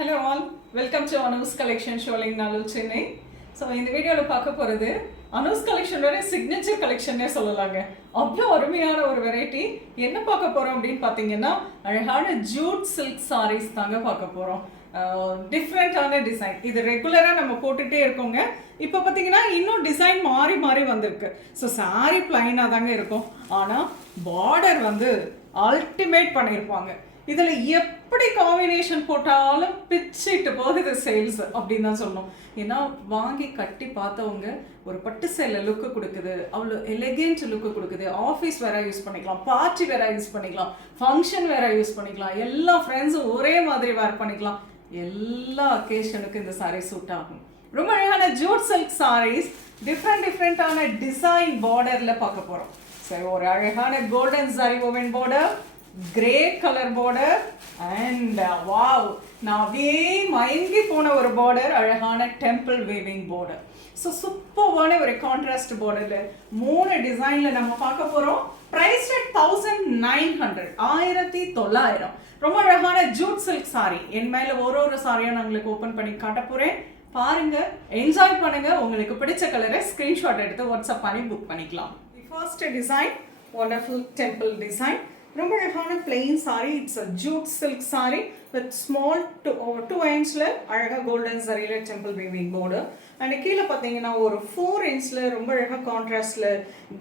Hello all, welcome to Anu's collection Sholinganallur Chennai. So இந்த வீடியோவில் பார்க்க போகிறது அனூஸ் கலெக்ஷனோட சிக்னேச்சர் கலெக்ஷன்னே சொல்லலாங்க. அவ்வளோ அருமையான ஒரு வெரைட்டி. என்ன பார்க்க போகிறோம் அப்படின்னு பார்த்தீங்கன்னா, அழகான ஜூட் சில்க் சாரீஸ் தாங்க பார்க்க போகிறோம். டிஃப்ரெண்ட்டான டிசைன். இது ரெகுலராக நம்ம போட்டுகிட்டே இருக்கோங்க. இப்போ பார்த்தீங்கன்னா இன்னும் டிசைன் மாறி மாறி வந்திருக்கு. ஸோ சாரீ பிளைனாக தாங்க இருக்கும், ஆனால் பார்டர் வந்து அல்டிமேட் பண்ணியிருப்பாங்க. இதில் எப்படி காம்பினேஷன் போட்டாலும் பிச்சுட்டு போகுது சேல்ஸ் அப்படின்னு தான் சொல்லணும். ஏன்னா வாங்கி கட்டி பார்த்தவங்க ஒரு பட்டு சேலை லுக்கு கொடுக்குது, அவ்வளோ எலிகென்ட் லுக்கு கொடுக்குது. ஆஃபீஸ் வேற யூஸ் பண்ணிக்கலாம், பார்ட்டி வேற யூஸ் பண்ணிக்கலாம், ஃபங்க்ஷன் வேற யூஸ் பண்ணிக்கலாம், எல்லா ஃப்ரெண்ட்ஸும் ஒரே மாதிரி வேர் பண்ணிக்கலாம். எல்லா அக்கேஷனுக்கும் இந்த சாரீ சூட் ஆகும். ரொம்ப அழகான ஜூட் சில்க் சாரீஸ் டிஃப்ரெண்டான டிசைன் பார்டரில் பார்க்க போகிறோம். சரி, ஒரு அழகான golden sari woven border, grey colour border and wow, நான் அப்படியே மயங்கி போன ஒரு பார்டர், அழகான டெம்பிள் வீவிங் பார்டர். ஸோ சூப்பர்வான ஒரு கான்ட்ராஸ்ட் பார்டரில் 3 டிசைனில் நம்ம பார்க்க போகிறோம். Price at 1900, 1900. ரொம்ப அழகான ஜூட் சில்க் சாரி. என் மேலே ஒரு சாரியாக நான் உங்களுக்கு ஓப்பன் பண்ணி காட்ட போகிறேன். பாருங்க, என்ஜாய் பண்ணுங்க. உங்களுக்கு பிடிச்ச கலரை ஸ்க்ரீன்ஷாட் எடுத்து வாட்ஸ்அப் பண்ணி புக் பண்ணிக்கலாம். The first design, wonderful temple design. ரொம்ப அழகான plain sari. It's a jute silk sari with small 2 இன்ச்சில் அழகாக கோல்டன் சரியில் டெம்பிள் வீவிங் பார்டர். அண்ட் கீழே பார்த்தீங்கன்னா ஒரு 4 இன்ச்சில் ரொம்ப அழகாக கான்ட்ராஸ்டில்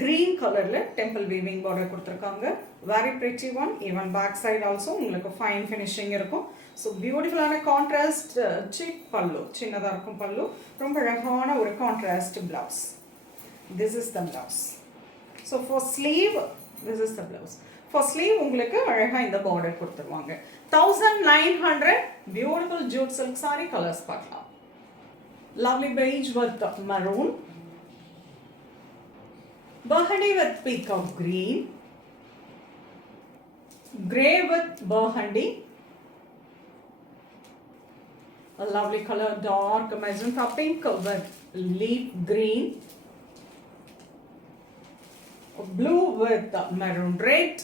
க்ரீன் கலரில் டெம்பிள் வீவிங் பார்டர் கொடுத்துருக்காங்க. Very pretty one. Even back side also உங்களுக்கு ஃபைன் ஃபினிஷிங் இருக்கும். ஸோ பியூட்டிஃபுல்லான கான்ட்ராஸ்ட் சிக் பல்லு, சின்னதாக இருக்கும் பல்லு. ரொம்ப அழகான ஒரு contrast blouse. This is the blouse. So for sleeve this is the blouse. For sleeve உங்களுக்கு அழகாக இந்த பார்டர் கொடுத்துருவாங்க. 1900. Beautiful jute silk sari. Colours பார்க்கலாம். Lovely beige with maroon, burgundy with peacock green, grey with burgundy, a lovely color dark magenta pink with leaf green, blue with maroon red,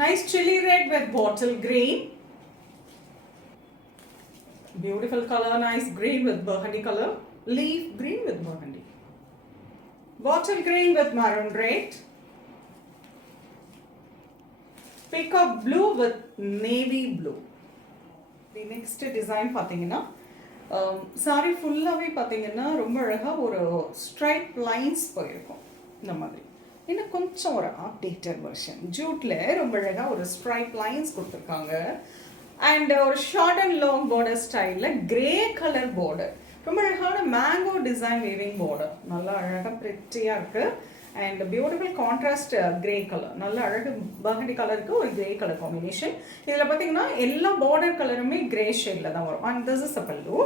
nice chili red with bottle green, beautiful color, nice green with burgundy color, leaf green with burgundy, bottle green with maroon red, peacock blue with navy blue. The next design பார்த்தீங்கன்னா sorry ஃபுல்லாகவே பார்த்தீங்கன்னா ரொம்ப அழகாக ஒரு straight lines போயிருக்கும். இந்த மாதிரி இன்னும் கொஞ்சம் ஒரு அப்டேட்டட் வெர்ஷன் ஜூட்டில் ரொம்ப அழகாக ஒரு ஸ்ட்ரைட் லைன்ஸ் கொடுத்துருக்காங்க. அண்ட் ஒரு ஷார்ட் அண்ட் லாங் பார்டர் ஸ்டைலில் கிரே கலர் பார்டர். ரொம்ப அழகான மேங்கோ டிசைன் வீவிங் பார்டர். நல்லா அழகாக ப்ரிட்டியாக இருக்குது. And beautiful contrast grey colour. நல்ல அழகு பர்கண்டி கலருக்கு ஒரு கிரே கலர் காம்பினேஷன். இதில் பார்த்தீங்கன்னா எல்லா பார்டர் கலருமே கிரே ஷேடில் தான் வரும். அண்ட் திஸ் இஸ் அ பல்லு.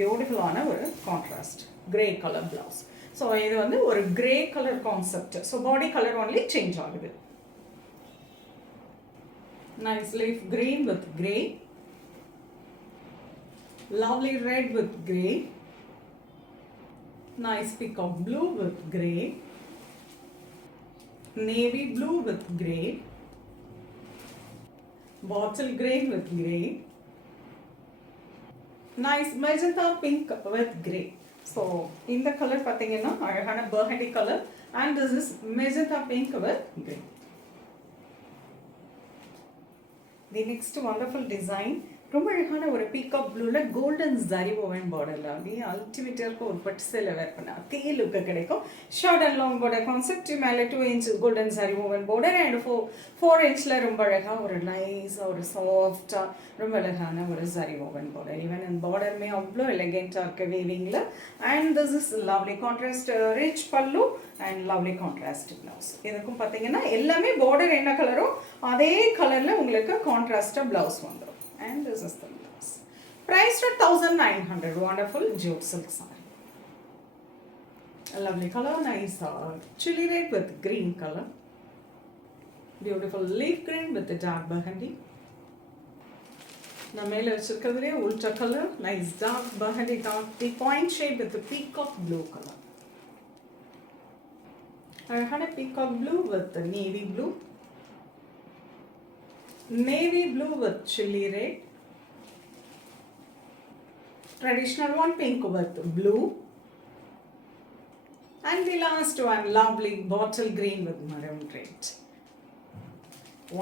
பியூட்டிஃபுல்லான ஒரு contrast grey colour blouse. So இது வந்து ஒரு grey colour concept. So body colour only change ஆகுது. Nice leaf green with grey, lovely red with grey, nice peacock blue with grey, navy blue with grey, bottle green with grey, nice magenta pink with grey. So in the color பார்த்தீங்கன்னா அழகான burgundy color and this is magenta pink with grey. The next wonderful design, ரொம்ப அழகான ஒரு peacock ப்ளூவில் golden zari oven பார்டரில் அப்படியே அல்டிமேட்டாக இருக்கும். ஒரு பட்டு சேலை வேர் பண்ண அதே லுக்கு கிடைக்கும். Short and long border concept. மேலே 2 inch golden zari woven border and 4 இன்ச்சில் ரொம்ப அழகாக ஒரு நைஸாக ஒரு சாஃப்டாக ரொம்ப அழகான ஒரு ஜரி ஓவன் பார்டர். ஈவன் அந்த பார்டருமே அவ்வளோ எலிகென்ட்டாக இருக்குது வீவிங்கில். And this is lovely contrast rich pallu and lovely contrast blouse. இதுக்கும் பார்த்தீங்கன்னா எல்லாமே பார்டர் என்ன கலரோ அதே கலரில் உங்களுக்கு கான்ட்ராஸ்டாக பிளவுஸ் வந்துடும். And this is the blouse. Priced at 1900. Wonderful jute silk saree. A lovely color, nice chili red with green color. Beautiful leaf green with the dark burgundy. நான் மேலே வச்சிருக்கிறதுலே ultra color, nice dark burgundy dark the point shade with the peacock blue color. I had a peacock blue with the navy blue. Navy blue with chili red, traditional one, pink with blue. And the last one, lovely bottle green with maroon print.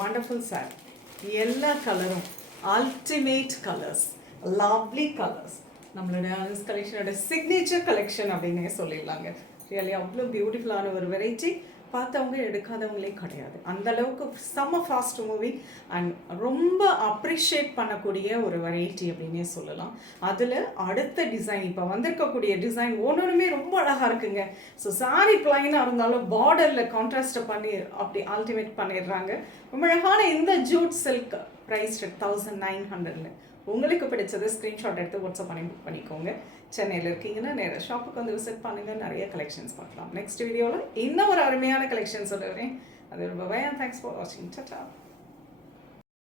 Wonderful saree. எல்லா கலரும் ultimate colours, lovely colours. நம்மளோட Anu's கலெக்ஷனோட signature collection அப்படின்னே சொல்லிடலாங்க. Really அவ்வளோ பியூட்டிஃபுல்லான ஒரு variety. பார்த்தவங்க எடுக்காதவங்களே கிடையாது. அந்த அளவுக்கு செம்ம ஃபாஸ்ட் மூவிங் அண்ட் ரொம்ப அப்ரிஷியேட் பண்ணக்கூடிய ஒரு வெரைட்டி அப்படின்னே சொல்லலாம். அதில் அடுத்த டிசைன், இப்போ வந்திருக்கக்கூடிய டிசைன் ஒன்றுமே ரொம்ப அழகாக இருக்குங்க. ஸோ சாரி பிளைனாக இருந்தாலும் பார்டரில் கான்ட்ராஸ்ட்டை பண்ணி அப்படி அல்டிமேட் பண்ணிடுறாங்க. ரொம்ப அழகான இந்த ஜூட் சில்க் ப்ரைஸ் 1900. உங்களுக்கு பிடிச்சது ஸ்க்ரீன்ஷாட் எடுத்து வாட்ஸ்அப் பண்ணி புக் பண்ணிக்கோங்க. சென்னையில் இருக்கீங்கன்னா நேராக ஷாப்புக்கு வந்து விசிட் பண்ணுங்கள். நிறைய கலெக்ஷன்ஸ் பார்க்கலாம். நெக்ஸ்ட் வீடியோவில் இன்னும் ஒரு அருமையான கலெக்ஷன் சொல்லுவேன். அது ரொம்ப தேங்க்ஸ் ஃபார் வாட்சிங். டாடா.